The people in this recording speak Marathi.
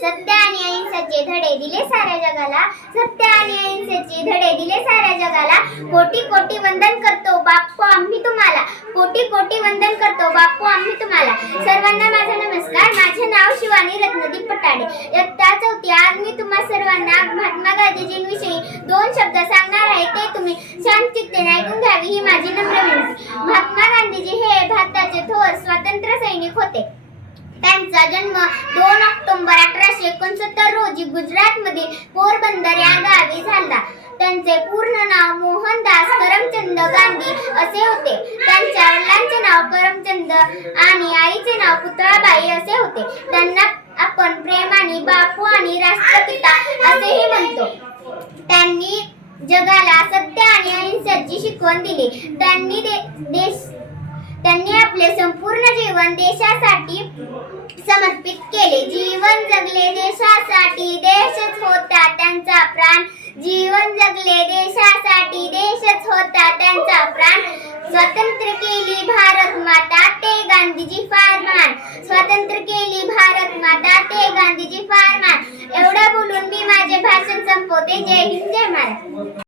सत्य आणि अहिंसेचे धडे दिले साऱ्या जगाला, सत्य आणि अहिंसेचे धडे दिले साऱ्या जगाला. कोटी कोटी वंदन करतो बाप्पू आम्ही तुम्हाला, कोटी कोटी वंदन करतो बाप्पू आम्ही तुम्हाला. सर्वांना माझा नमस्कार. माझे नाव शिवानी रत्नदीप पटाडे. इयत्ता चौथी. आज मी तुम्हा सर्वांना महात्मा गांधीजींविषयी 2 शब्द सांगणार आहे. ते तुम्ही शांतचित्तेने ऐकून घ्यावी ही माझी नम्र विनंती. महात्मा गांधीजी हे भारताचे थोर स्वातंत्र्य सैनिक होते. त्यांचा जन्म 2 ऑक्टोबर 1869 रोजी गुजरातमधील पोरबंदर या गावी झाला. त्यांचे पूर्ण नाव मोहनदास करमचंद गांधी असे होते. त्यांच्या वडिलांचे नाव करमचंद आणि आईचे नाव पुतळाबाई असे होते. त्यांना आपण प्रेमाने बापू आणि राष्ट्रपिता असेही म्हणतो. त्यांनी जगाला सत्य आणि अहिंसेची शिकवण दिली. त्यांनी आपले संपूर्ण जीवन देशासाठी समर्पित केले. जीवन जगले देशासाठी, देशच होता त्यांचा प्राण. जीवन जगले देशासाठी, देशच होता त्यांचा प्राण. स्वातंत्र्य केली भारत माता, ते गांधीजी फार महान. स्वातंत्र्य केली भारत माता, ते गांधीजी फार महान. एवढं बोलून मी माझे भाषण संपवते. जय हिंद, जय महाराष्ट्र.